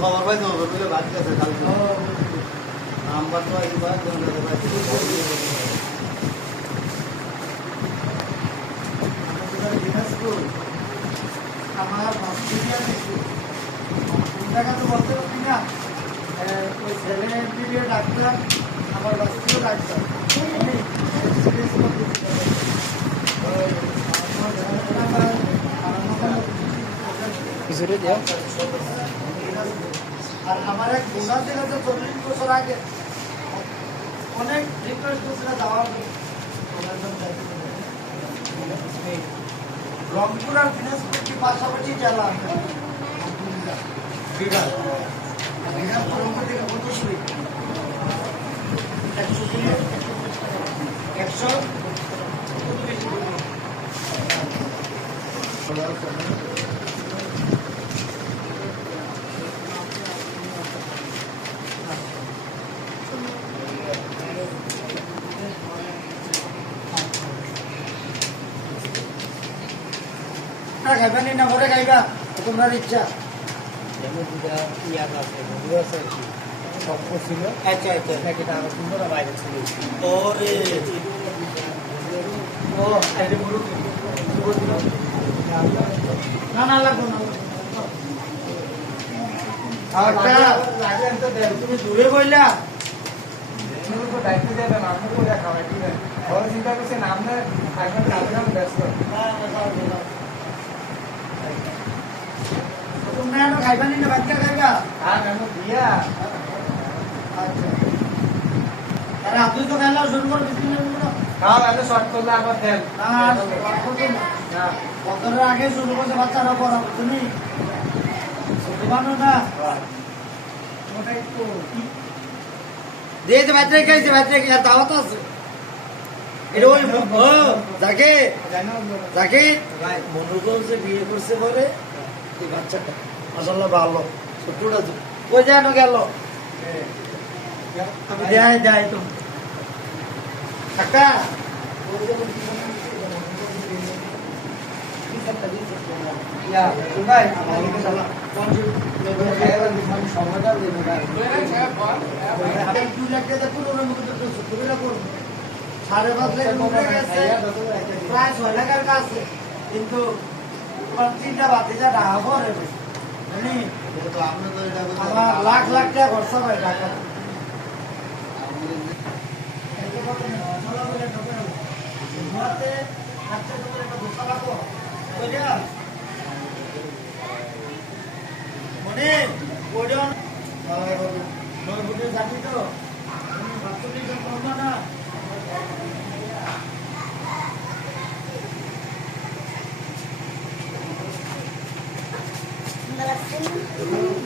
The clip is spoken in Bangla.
খবর পাই তো বাদ গেছে কালকে নাম্বার তো একবার আমার টাকা তো বলতে পারছি না ওই ছেলে এমবিবিএ ডাক্তার আমার বাচ্চাও ডাক্তার আর আমার এক বোনা ছিল যে 40 বছর আগে অনেক রিকোয়েস্ট করছিল যাওয়ার রংপুর আর দিনাজপুর কি পাশাপাশি জেলা বিভাগ দিনাজপুর রংপুর থেকে কত দূরে 100 খাইবা নি না পরে খাইবা তোমার ইচ্ছা ছিল আচ্ছা আচ্ছা নাকি আরো সুন্দর বাইরে ছিল ওরে ও আইরে বলু না না লাগবে না আচ্ছা লাগে তো তুমি দূরে বইলা তুমি তো দায়িত্ব দেবে না আমি করে খাওয়াই ঠিক আছে বড় চিন্তা করছে নাম না একবার কাজে ব্যস্ত না তোমরা এত খাইবা নি না বাচ্চা খাইবা হ্যাঁ কেন দিয়া আচ্ছা আরে আপনি তো খাইলা শুরু করে বিসমিল্লাহ বলো খাও এত শর্ট করলে আবার দেন না শর্ট করতে না বছরের আগে শুরু করতে বাচ্চারা পড়া তুমি শুধুমাত্র না ওটাই তো দিয়ে যে বাচ্চা খাইছে বাচ্চা কি আর দাওয়াত আছে এটা ওই যাকে যাকে মনোযোগ যে বিয়ে করছে বলে এই বাচ্চাটা মাশাআল্লাহ ভালো ছোটটা কই যেন গেল যাই যাই তো কাকা সাড়ে 5 লাখ গেছে প্রায় 6 লাখের কাছে কিন্তু চিন্তা বাদে যা টাকা পরে আমার লাখ লাখ টাকা খরচা হয় টাকা মনে ওজন 9 ফুটের জানি তো না Gracias.